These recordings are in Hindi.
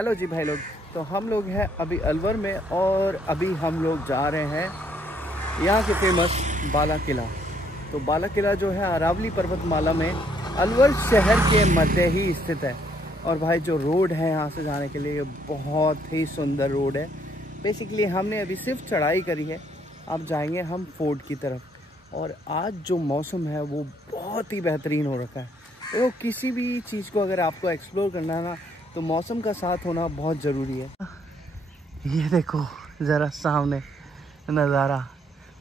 हेलो जी भाई लोग, तो हम लोग हैं अभी अलवर में और अभी हम लोग जा रहे हैं यहाँ के फेमस बाला किला। तो बाला किला जो है अरावली पर्वतमाला में अलवर शहर के मध्य ही स्थित है। और भाई जो रोड है यहाँ से जाने के लिए ये बहुत ही सुंदर रोड है। बेसिकली हमने अभी सिर्फ चढ़ाई करी है, अब जाएंगे हम फोर्ट की तरफ। और आज जो मौसम है वो बहुत ही बेहतरीन हो रखा है। तो किसी भी चीज़ को अगर आपको एक्सप्लोर करना है ना, तो मौसम का साथ होना बहुत ज़रूरी है। ये देखो ज़रा सामने नज़ारा,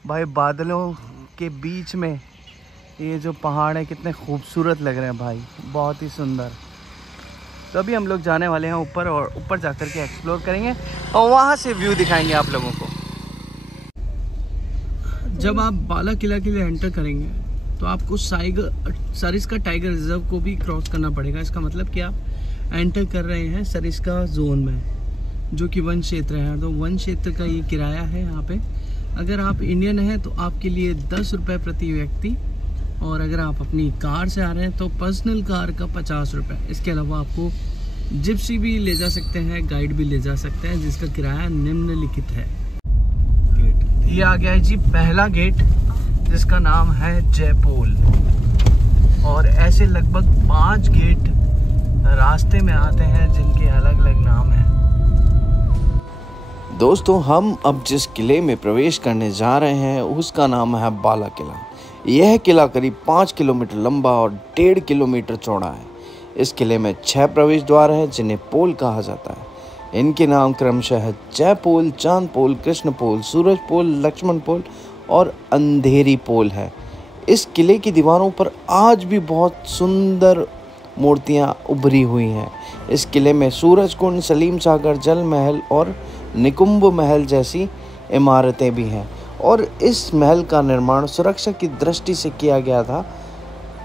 भाई बादलों के बीच में ये जो पहाड़ है कितने खूबसूरत लग रहे हैं भाई, बहुत ही सुंदर। तो अभी हम लोग जाने वाले हैं ऊपर और ऊपर जाकर के एक्सप्लोर करेंगे और वहाँ से व्यू दिखाएंगे आप लोगों को। जब आप बाला किला के लिए एंटर करेंगे तो आपको सरिस्का टाइगर रिजर्व को भी क्रॉस करना पड़ेगा। इसका मतलब कि आप एंटर कर रहे हैं सरिस्का जोन में, जो कि वन क्षेत्र है। तो वन क्षेत्र का ये किराया है यहाँ पे। अगर आप इंडियन हैं तो आपके लिए 10 रुपये प्रति व्यक्ति, और अगर आप अपनी कार से आ रहे हैं तो पर्सनल कार का 50 रुपये। इसके अलावा आपको जिप्सी भी ले जा सकते हैं, गाइड भी ले जा सकते हैं, जिसका किराया निम्नलिखित है। ये आ गया है जी पहला गेट, जिसका नाम है जयपोल। और ऐसे लगभग 5 गेट रास्ते में आते हैं जिनके अलग अलग नाम हैं। दोस्तों, हम अब जिस किले में प्रवेश करने जा रहे हैं उसका नाम है बाला किला। यह किला करीब 5 किलोमीटर लंबा और 1.5 किलोमीटर चौड़ा है। इस किले में 6 प्रवेश द्वार हैं जिन्हें पोल कहा जाता है। इनके नाम क्रमशः है जयपोल, चांद पोल, कृष्ण पोल, सूरज पोल, लक्ष्मण पोल और अंधेरी पोल है। इस किले की दीवारों पर आज भी बहुत सुंदर मूर्तियां उभरी हुई हैं। इस किले में सूरज कुंड, सलीम सागर, जल महल और निकुंभ महल जैसी इमारतें भी हैं। और इस महल का निर्माण सुरक्षा की दृष्टि से किया गया था।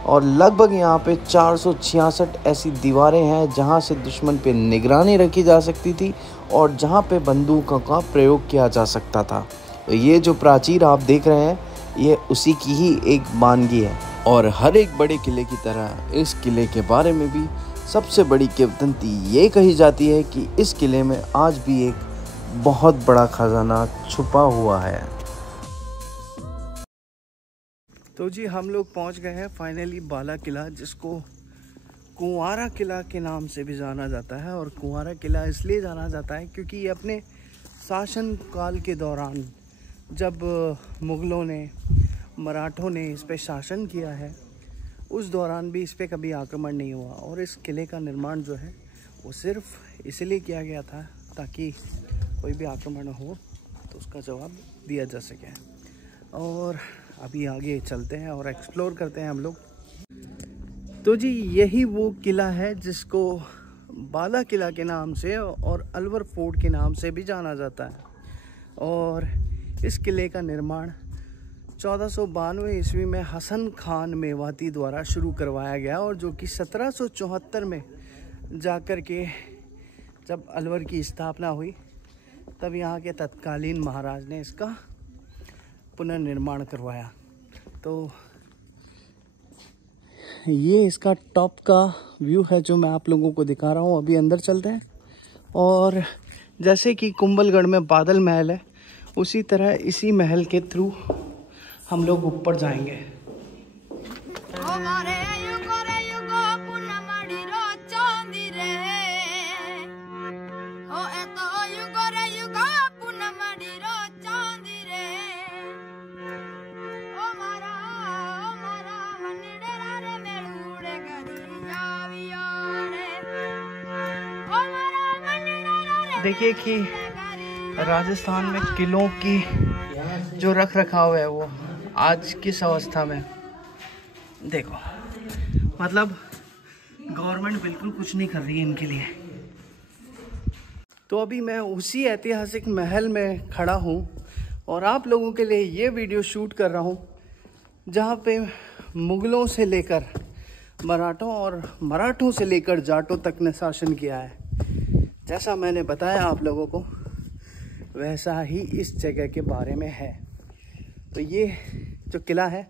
और लगभग यहाँ पे 466 ऐसी दीवारें हैं जहाँ से दुश्मन पे निगरानी रखी जा सकती थी और जहाँ पे बंदूकों का प्रयोग किया जा सकता था। ये जो प्राचीर आप देख रहे हैं ये उसी की ही एक वानगी है। और हर एक बड़े किले की तरह इस किले के बारे में भी सबसे बड़ी किंवदंती ये कही जाती है कि इस किले में आज भी एक बहुत बड़ा खजाना छुपा हुआ है। तो जी हम लोग पहुंच गए हैं फाइनली बाला किला, जिसको कुंवारा किला के नाम से भी जाना जाता है। और कुंवारा किला इसलिए जाना जाता है क्योंकि ये अपने शासन काल के दौरान, जब मुग़लों ने, मराठों ने इस पे शासन किया है, उस दौरान भी इस पे कभी आक्रमण नहीं हुआ। और इस किले का निर्माण जो है वो सिर्फ इसलिए किया गया था ताकि कोई भी आक्रमण हो तो उसका जवाब दिया जा सके। और अभी आगे चलते हैं और एक्सप्लोर करते हैं हम लोग। तो जी यही वो किला है जिसको बाला किला के नाम से और अलवर फोर्ट के नाम से भी जाना जाता है। और इस किले का निर्माण 1492 ईस्वी में हसन खान मेवाती द्वारा शुरू करवाया गया, और जो कि 1774 में जाकर के जब अलवर की स्थापना हुई तब यहाँ के तत्कालीन महाराज ने इसका पुनर्निर्माण करवाया। तो ये इसका टॉप का व्यू है जो मैं आप लोगों को दिखा रहा हूँ। अभी अंदर चलते हैं। और जैसे कि कुंभलगढ़ में बादल महल है, उसी तरह इसी महल के थ्रू हम लोग ऊपर जाएंगे। देखिए कि राजस्थान में किलों की जो रख रखाव है वो आज किस अवस्था में, देखो मतलब गवर्नमेंट बिल्कुल कुछ नहीं कर रही है इनके लिए। तो अभी मैं उसी ऐतिहासिक महल में खड़ा हूँ और आप लोगों के लिए ये वीडियो शूट कर रहा हूँ जहाँ पे मुग़लों से लेकर मराठों और मराठों से लेकर जाटों तक ने शासन किया है। जैसा मैंने बताया आप लोगों को वैसा ही इस जगह के बारे में है। तो ये जो किला है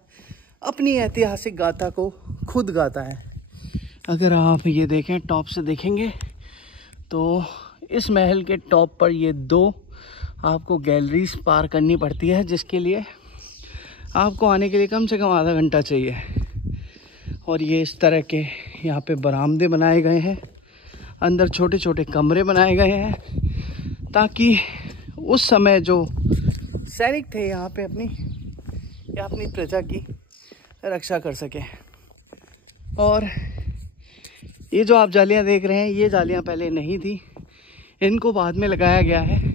अपनी ऐतिहासिक गाथा को खुद गाता है। अगर आप ये देखें, टॉप से देखेंगे तो इस महल के टॉप पर ये 2 आपको गैलरीज पार करनी पड़ती है, जिसके लिए आपको आने के लिए कम से कम आधा घंटा चाहिए। और ये इस तरह के यहाँ पे बरामदे बनाए गए हैं, अंदर छोटे छोटे कमरे बनाए गए हैं, ताकि उस समय जो सैनिक थे यहाँ पे अपनी प्रजा की रक्षा कर सके। और ये जो आप जालियाँ देख रहे हैं, ये जालियाँ पहले नहीं थी, इनको बाद में लगाया गया है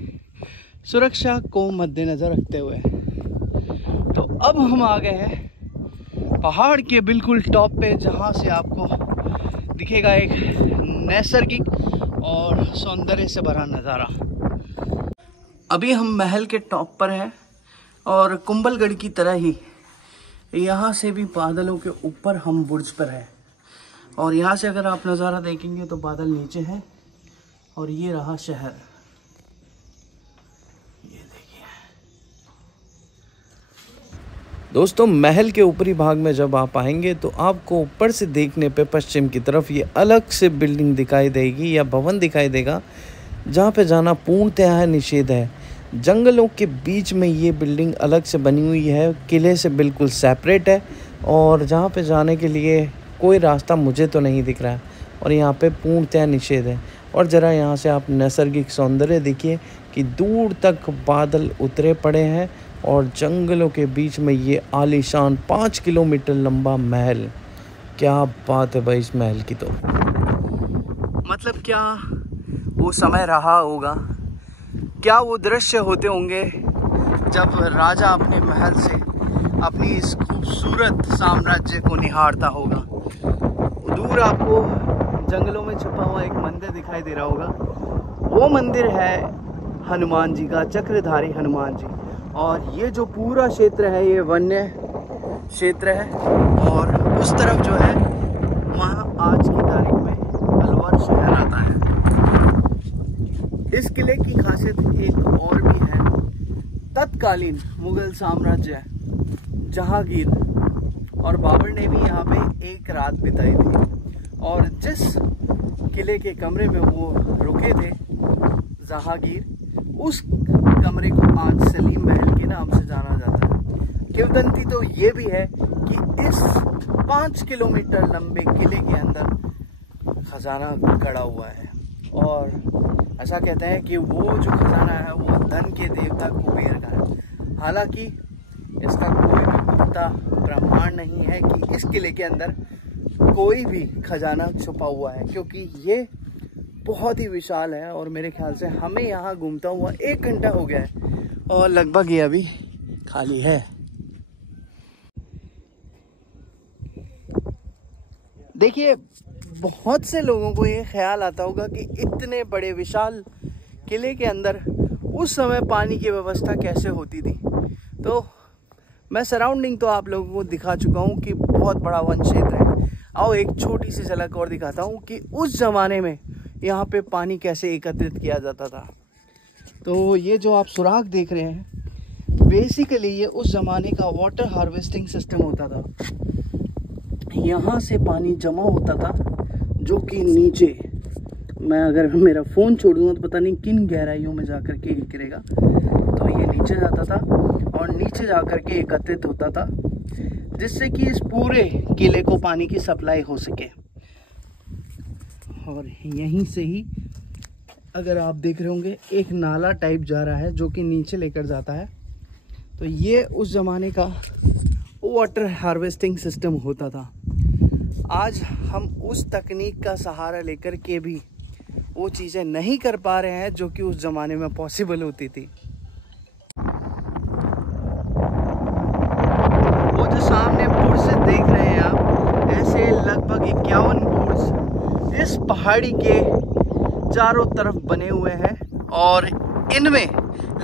सुरक्षा को मद्देनज़र रखते हुए। तो अब हम आ गए हैं पहाड़ के बिल्कुल टॉप पे, जहाँ से आपको दिखेगा एक नैसर्गिक और सौंदर्य से भरा नज़ारा। अभी हम महल के टॉप पर हैं और कुंभलगढ़ की तरह ही यहाँ से भी बादलों के ऊपर हम बुर्ज पर हैं। और यहाँ से अगर आप नज़ारा देखेंगे तो बादल नीचे हैं और ये रहा शहर, ये देखिए। दोस्तों, महल के ऊपरी भाग में जब आप आएंगे तो आपको ऊपर से देखने पे पश्चिम की तरफ ये अलग से बिल्डिंग दिखाई देगी या भवन दिखाई देगा, जहाँ पे जाना पूर्णतः निषेध है। जंगलों के बीच में ये बिल्डिंग अलग से बनी हुई है, किले से बिल्कुल सेपरेट है, और जहाँ पे जाने के लिए कोई रास्ता मुझे तो नहीं दिख रहा है, और यहाँ पे पूर्णतः निषेध है। और ज़रा यहाँ से आप नैसर्गिक सौंदर्य देखिए कि दूर तक बादल उतरे पड़े हैं और जंगलों के बीच में ये आलीशान 5 किलोमीटर लंबा महल। क्या बात है भाई इस महल की। तो मतलब क्या वो समय रहा होगा, क्या वो दृश्य होते होंगे जब राजा अपने महल से अपनी इस खूबसूरत साम्राज्य को निहारता होगा। दूर आपको जंगलों में छुपा हुआ एक मंदिर दिखाई दे रहा होगा, वो मंदिर है हनुमान जी का, चक्रधारी हनुमान जी। और ये जो पूरा क्षेत्र है ये वन्य क्षेत्र है, और उस तरफ जो है वहाँ आज की तारीख में अलवर शहर आता है। इस किले की खासियत एक और भी है। तत्कालीन मुगल साम्राज्य जहांगीर और बाबर ने भी यहाँ पे एक रात बिताई थी, और जिस किले के कमरे में वो रुके थे जहांगीर, उस कमरे को आज सलीम महल के नाम से जाना जाता है। किंवदंती तो ये भी है कि इस 5 किलोमीटर लंबे किले के अंदर खजाना गड़ा हुआ है, और ऐसा कहते हैं कि वो जो खजाना है वो धन के देवता कुबेर का है। हालांकि इसका कोई भी पुख्ता प्रमाण नहीं है कि इस किले के अंदर कोई भी खजाना छुपा हुआ है, क्योंकि ये बहुत ही विशाल है। और मेरे ख्याल से हमें यहाँ घूमता हुआ 1 घंटा हो गया है और लगभग ये अभी खाली है। देखिए, बहुत से लोगों को ये ख्याल आता होगा कि इतने बड़े विशाल किले के अंदर उस समय पानी की व्यवस्था कैसे होती थी। तो मैं सराउंडिंग तो आप लोगों को दिखा चुका हूँ कि बहुत बड़ा वन क्षेत्र है। आओ एक छोटी सी झलक और दिखाता हूँ कि उस ज़माने में यहाँ पे पानी कैसे एकत्रित किया जाता था। तो ये जो आप सुराख देख रहे हैं, बेसिकली ये उस ज़माने का वाटर हार्वेस्टिंग सिस्टम होता था। यहाँ से पानी जमा होता था, जो कि नीचे, मैं अगर मेरा फ़ोन छोड़ दूँगा तो पता नहीं किन गहराइयों में जा कर के गिरेगा। तो ये नीचे जाता था और नीचे जा कर के एकत्रित होता था, जिससे कि इस पूरे किले को पानी की सप्लाई हो सके। और यहीं से ही अगर आप देख रहे होंगे एक नाला टाइप जा रहा है, जो कि नीचे लेकर जाता है। तो ये उस ज़माने का वाटर हार्वेस्टिंग सिस्टम होता था। आज हम उस तकनीक का सहारा लेकर के भी वो चीज़ें नहीं कर पा रहे हैं जो कि उस ज़माने में पॉसिबल होती थी। वो जो सामने बुर्ज देख रहे हैं आप, ऐसे लगभग 51 बुर्ज इस पहाड़ी के चारों तरफ बने हुए हैं, और इनमें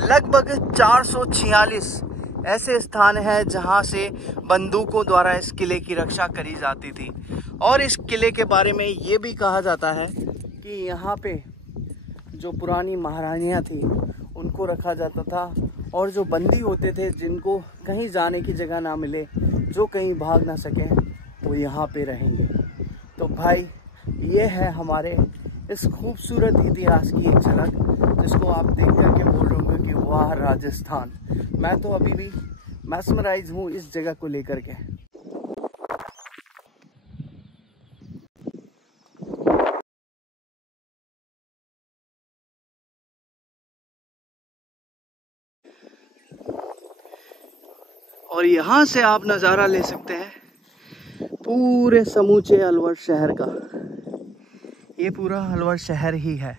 लगभग 446 ऐसे स्थान हैं जहां से बंदूकों द्वारा इस किले की रक्षा करी जाती थी। और इस किले के बारे में ये भी कहा जाता है कि यहाँ पे जो पुरानी महारानियाँ थी उनको रखा जाता था, और जो बंदी होते थे जिनको कहीं जाने की जगह ना मिले, जो कहीं भाग ना सकें, वो यहाँ पे रहेंगे। तो भाई, ये है हमारे इस खूबसूरत इतिहास की एक झलक, जिसको आप देख करके बोल रहे होंगे कि वाह राजस्थान। मैं तो अभी भी मैस्मराइज हूँ इस जगह को लेकर के। और यहाँ से आप नज़ारा ले सकते हैं पूरे समूचे अलवर शहर का। ये पूरा अलवर शहर ही है।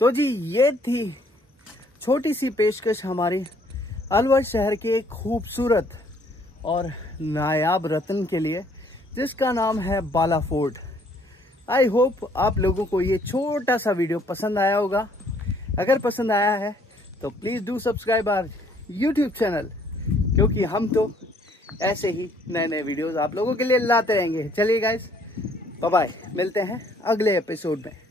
तो जी ये थी छोटी सी पेशकश हमारी अलवर शहर के एक खूबसूरत और नायाब रत्न के लिए, जिसका नाम है बाला फोर्ट। आई होप आप लोगों को ये छोटा सा वीडियो पसंद आया होगा। अगर पसंद आया है तो please do subscribe our YouTube channel, क्योंकि हम तो ऐसे ही नए नए वीडियोस आप लोगों के लिए लाते रहेंगे। चलिए गाइस, बाय बाय, मिलते हैं अगले एपिसोड में।